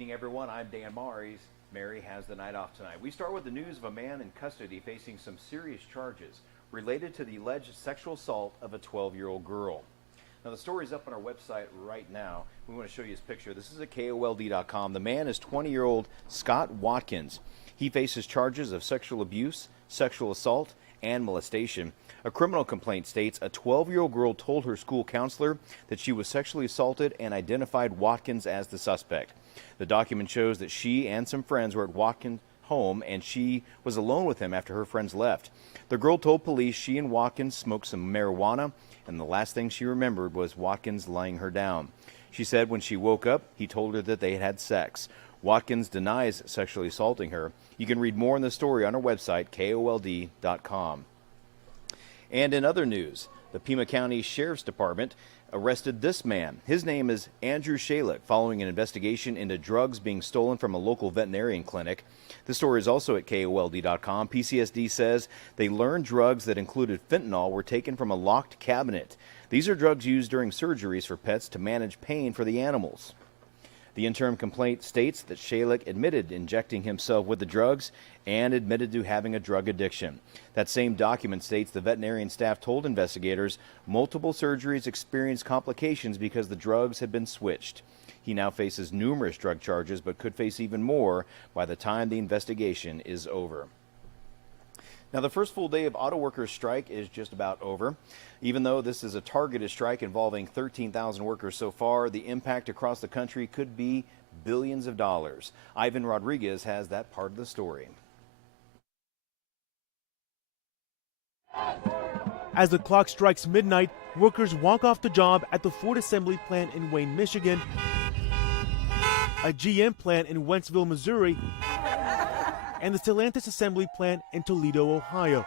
evening, everyone. I'm Dan Maries. Mary has the night off tonight. We start with the news of a man in custody facing some serious charges related to the alleged sexual assault of a 12-year-old girl. Now, the story's up on our website right now. We want to show you his picture. This is at KOLD.com. The man is 20-year-old Scott Watkins. He faces charges of sexual abuse, sexual assault, and molestation. A criminal complaint states a 12-year-old girl told her school counselor that she was sexually assaulted and identified Watkins as the suspect. The document shows that she and some friends were at Watkins' home and she was alone with him after her friends left. The girl told police she and Watkins smoked some marijuana, and the last thing she remembered was Watkins lying her down. She said when she woke up, he told her that they had had sex. Watkins denies sexually assaulting her. You can read more on the story on our website, KOLD.com. And in other news, the Pima County Sheriff's Department arrested this man. His name is Andrew Shalick, following an investigation into drugs being stolen from a local veterinarian clinic. The story is also at KOLD.com. PCSD says they learned drugs that included fentanyl were taken from a locked cabinet. These are drugs used during surgeries for pets to manage pain for the animals. The interim complaint states that Shalick admitted injecting himself with the drugs and admitted to having a drug addiction. That same document states the veterinarian staff told investigators multiple surgeries experienced complications because the drugs had been switched. He now faces numerous drug charges but could face even more by the time the investigation is over. Now, the first full day of auto workers' strike is just about over. Even though this is a targeted strike involving 13,000 workers so far, the impact across the country could be billions of dollars. Ivan Rodriguez has that part of the story. As the clock strikes midnight, workers walk off the job at the Ford Assembly plant in Wayne, Michigan, a GM plant in Wentzville, Missouri, and the Stellantis assembly plant in Toledo, Ohio.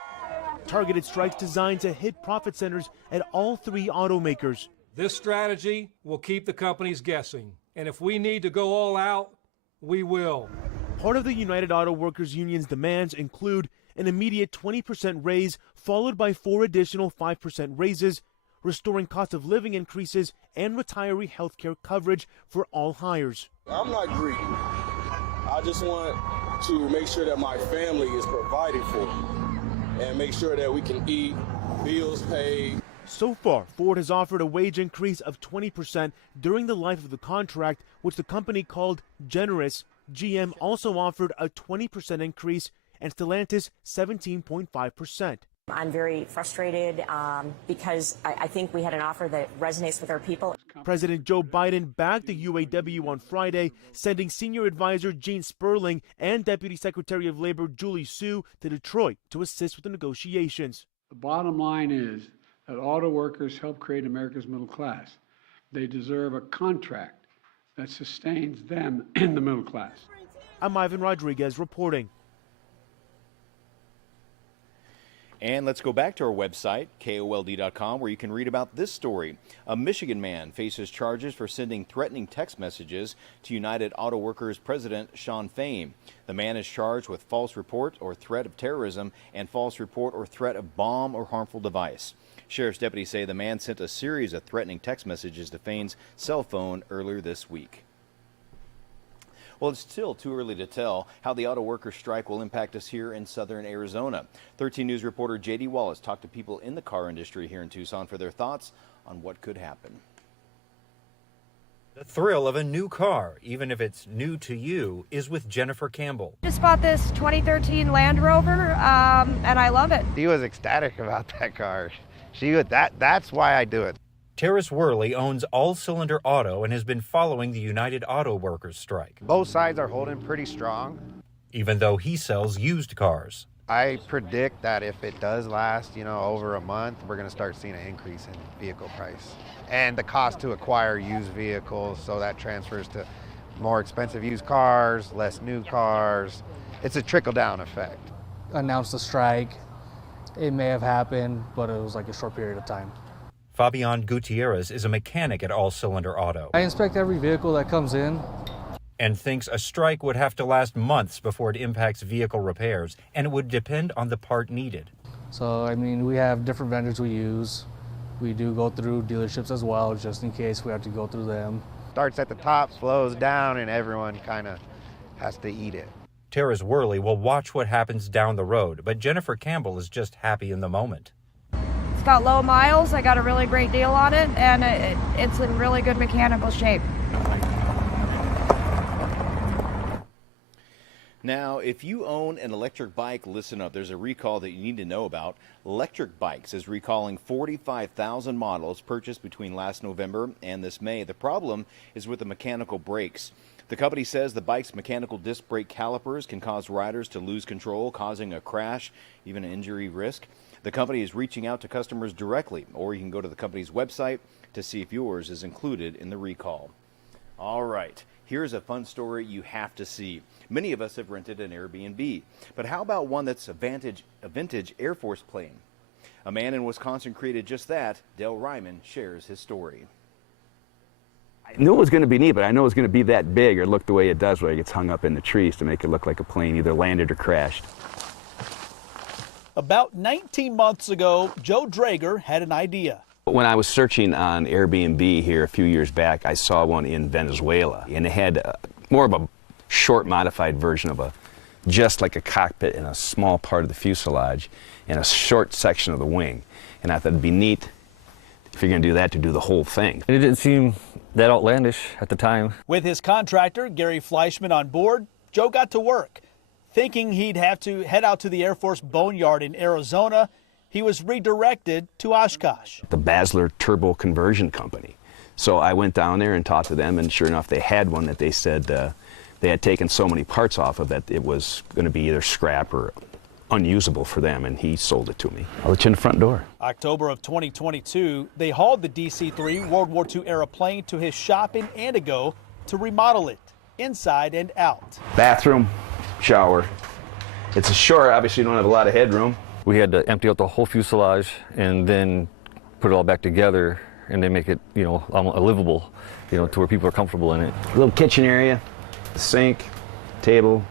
Targeted strikes designed to hit profit centers at all three automakers. This strategy will keep the companies guessing, and if we need to go all out, we will. Part of the United Auto Workers Union's demands include an immediate 20% raise, followed by 4 additional 5% raises, restoring cost of living increases, and retiree health care coverage for all hires. I'm not greedy. I just want to make sure that my family is provided for and make sure that we can eat, bills paid. So far, Ford has offered a wage increase of 20% during the life of the contract, which the company called generous. GM also offered a 20% increase and Stellantis 17.5%. I'm very frustrated because I think we had an offer that resonates with our people. President Joe Biden backed the UAW on Friday, sending senior advisor Gene Sperling and Deputy Secretary of Labor Julie Su to Detroit to assist with the negotiations. The bottom line is that auto workers help create America's middle class. They deserve a contract that sustains them in the middle class. I'm Ivan Rodriguez reporting. And let's go back to our website, KOLD.com, where you can read about this story. A Michigan man faces charges for sending threatening text messages to United Auto Workers President Shawn Fain. The man is charged with false report or threat of terrorism and false report or threat of bomb or harmful device. Sheriff's deputies say the man sent a series of threatening text messages to Fain's cell phone earlier this week. Well, it's still too early to tell how the auto workers' strike will impact us here in southern Arizona. 13 News reporter J.D. Wallace talked to people in the car industry here in Tucson for their thoughts on what could happen. The thrill of a new car, even if it's new to you, is with Jennifer Campbell. Just bought this 2013 Land Rover, and I love it. She was ecstatic about that car. That's why I do it. Terrace Worley owns All Cylinder Auto and has been following the United Auto Workers strike. Both sides are holding pretty strong. Even though he sells used cars. I predict that if it does last, over a month, we're going to start seeing an increase in vehicle price. And the cost to acquire used vehicles, so that transfers to more expensive used cars, less new cars. It's a trickle-down effect. Announced a strike. It may have happened, but it was like a short period of time. Fabian Gutierrez is a mechanic at All Cylinder Auto. I inspect every vehicle that comes in. And thinks a strike would have to last months before it impacts vehicle repairs, and it would depend on the part needed. So, we have different vendors we use. We do go through dealerships as well, just in case we have to go through them. starts at the top, flows down, and everyone kind of has to eat it. Tara's Worley will watch what happens down the road, but Jennifer Campbell is just happy in the moment. It's got low miles. I got a really great deal on it, and it's in really good mechanical shape. Now, if you own an electric bike, listen up. There's a recall that you need to know about. Electric Bikes is recalling 45,000 models purchased between last November and this May. The problem is with the mechanical brakes. The company says the bike's mechanical disc brake calipers can cause riders to lose control, causing a crash, even an injury risk. The company is reaching out to customers directly, or you can go to the company's website to see if yours is included in the recall. All right, here's a fun story you have to see. Many of us have rented an Airbnb, but how about one that's a vintage Air Force plane? A man in Wisconsin created just that. Dale Ryman shares his story. I knew it was going to be neat, but I know it was going to be that big or look the way it does where it gets hung up in the trees to make it look like a plane either landed or crashed. About 19 months ago, Joe Drager had an idea. When I was searching on Airbnb here a few years back, I saw one in Venezuela, and it had more of a short modified version of just like a cockpit and a small part of the fuselage and a short section of the wing. And I thought it'd be neat if you're going to do that to do the whole thing. It didn't seem that outlandish at the time. With his contractor, Gary Fleischman, on board, Joe got to work. Thinking he'd have to head out to the Air Force Boneyard in Arizona, he was redirected to Oshkosh. The Basler Turbo Conversion Company. So I went down there and talked to them, and sure enough, they had one that they said they had taken so many parts off of that it was going to be either scrap or unusable for them, and he sold it to me. I'll let you in the front door. October of 2022, they hauled the DC-3 World War II era plane to his shop in Antigo to remodel it, inside and out. Bathroom, shower. It's a short, obviously you don't have a lot of headroom. We had to empty out the whole fuselage and then put it all back together and then make it, livable, to where people are comfortable in it. A little kitchen area, a sink, table,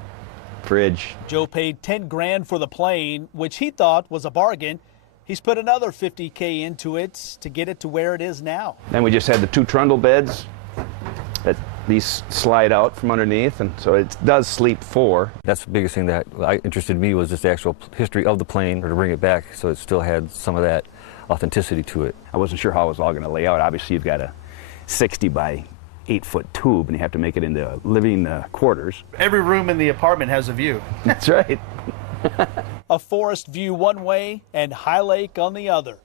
fridge. Joe paid 10 grand for the plane, which he thought was a bargain. He's put another $50K into it to get it to where it is now. Then we just had the 2 trundle beds that these slide out from underneath, and so it does sleep 4. That's the biggest thing that interested me was just the actual history of the plane, or to bring it back so it still had some of that authenticity to it. I wasn't sure how it was all going to lay out. Obviously you've got a 60 by 8-foot tube and you have to make it into living quarters. Every room in the apartment has a view. That's right. A forest view one way and High Lake on the other.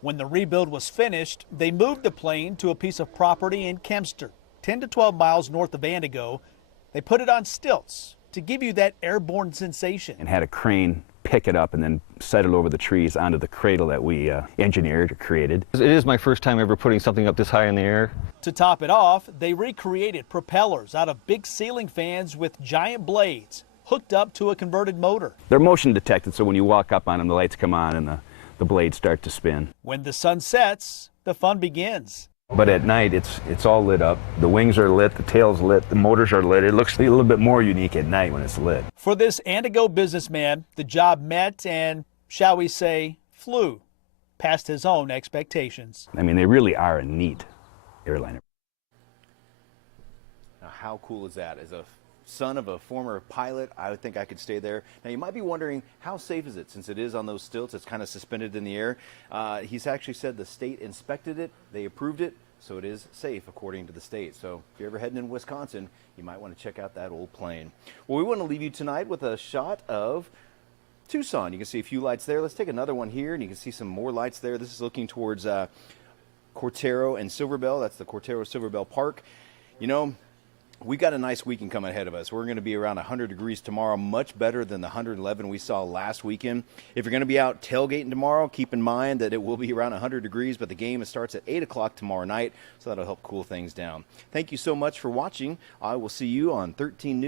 When the rebuild was finished, they moved the plane to a piece of property in Kempster, 10 to 12 miles north of Antigo. They put it on stilts to give you that airborne sensation. And had a crane pick it up and then set it over the trees onto the cradle that we engineered or created. It is my first time ever putting something up this high in the air. To top it off, they recreated propellers out of big ceiling fans with giant blades hooked up to a converted motor. They're motion detected, so when you walk up on them, the lights come on and the blades start to spin. When the sun sets, the fun begins. But at night, it's all lit up. The wings are lit, the tail's lit, the motors are lit. It looks a little bit more unique at night when it's lit. For this Antigo businessman, the job met and, shall we say, flew past his own expectations. I mean, they really are a neat airliner. Now, how cool is that? As a son of a former pilot, I would think I could stay there. Now, you might be wondering, how safe is it? Since it is on those stilts, it's kind of suspended in the air. He's actually said the state inspected it, they approved it, so it is safe according to the state. So if you're ever heading in Wisconsin, you might want to check out that old plane. Well, we want to leave you tonight with a shot of Tucson. You can see a few lights there. Let's take another one here, and you can see some more lights there. This is looking towards Cortero and Silverbell. That's the Cortero Silverbell Park. We got a nice weekend coming ahead of us. We're going to be around 100 degrees tomorrow, much better than the 111 we saw last weekend. If you're going to be out tailgating tomorrow, keep in mind that it will be around 100 degrees, but the game starts at 8 o'clock tomorrow night, so that'll help cool things down. Thank you so much for watching. I will see you on 13 News.